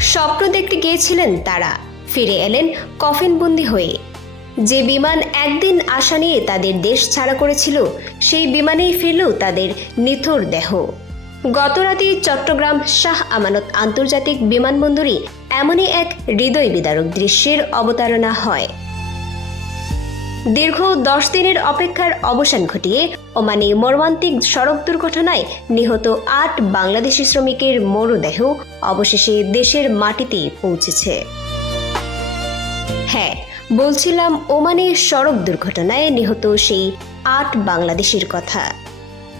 স্বপ্ন দেখতে গিয়েছিলেন তারা। ফিরে এলেন কফিনবন্দি হয়ে। যে বিমান একদিন আশা নিয়ে তাদের দেশ ছাড়া করেছিল, সেই বিমানেই ফিরল তাদের নিথর দেহ। গতরাতে চট্টগ্রাম শাহ আমানত আন্তর্জাতিক বিমানবন্দরে এমনই এক হৃদয় বিদারক দৃশ্যের অবতারণা হয়। দীর্ঘ দশ দিনের অপেক্ষার অবসান ঘটিয়ে ওমানে মর্মান্তিক সড়ক দুর্ঘটনায় নিহত আট বাংলাদেশি শ্রমিকের মরদেহ অবশেষে দেশের মাটিতে পৌঁছেছে। হ্যাঁ বলছিলাম ওমানে সড়ক দুর্ঘটনায় নিহত সেই আট বাংলাদেশির কথা।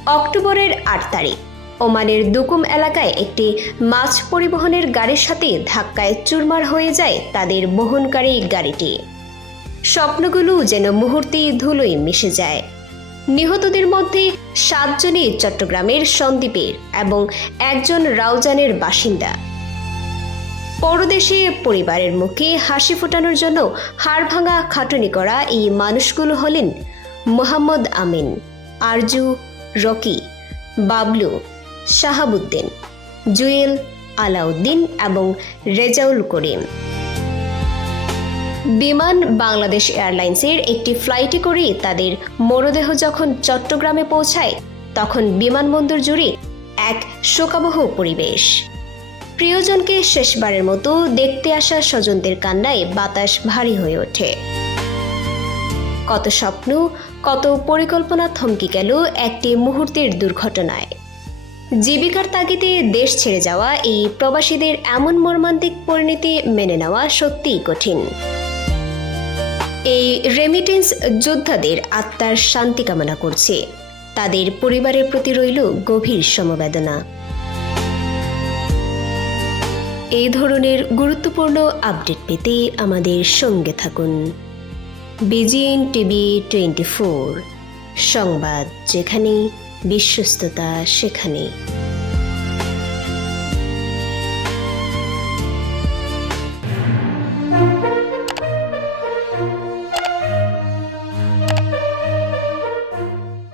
অক্টোবরের আট তারিখ, ওমানের দুকুম এলাকায় একটি মাছ পরিবহনের গাড়ির সাথে ধাক্কায় চুরমার হয়ে যায় তাদের বহনকারী গাড়িটি। স্বপ্নগুলো যেন মুহূর্তে ধুলোয় মিশে যায়। নিহতদের মধ্যে সাতজনই চট্টগ্রামের সন্দ্বীপের এবং একজন রাউজানের বাসিন্দা। পরদেশে পরিবারের মুখে হাসি ফোটানোর জন্য হাড়ভাঙা খাটুনি করা এই মানুষগুলো হলেন মোহাম্মদ আমিন, আরজু, রকি, বাবলু, শাহাবুদ্দিন, জুয়েল, আলাউদ্দিন এবং রেজাউল করিম। বিমান বাংলাদেশ এয়ারলাইন্সের একটি ফ্লাইটে করে তাদের মরদেহ যখন চট্টগ্রামে পৌঁছায়, তখন বিমানবন্দর জুড়ে এক শোকাবহ পরিবেশ। প্রিয়জনকে শেষবারের মতো দেখতে আসা স্বজনদের কান্নায় বাতাস ভারী হয়ে ওঠে। কত স্বপ্ন, কত পরিকল্পনা থমকে গেল একটি মুহূর্তের দুর্ঘটনায়। জীবিকার তাগিদে দেশ ছেড়ে যাওয়া এই প্রবাসীদের এমন মর্মান্তিক পরিণতি মেনে নেওয়া সত্যিই কঠিন। এই রেমিটেন্স যোদ্ধাদের আত্মার শান্তি কামনা করছে। তাদের পরিবারের প্রতি রইল গভীর সমবেদনা। এই ধরনের গুরুত্বপূর্ণ আপডেট পেতে আমাদের সঙ্গে থাকুন। বিজিএন টিভি টোয়েন্টি ফোর সংবাদ যেখানে, বিশ্বস্ততা সেখানে।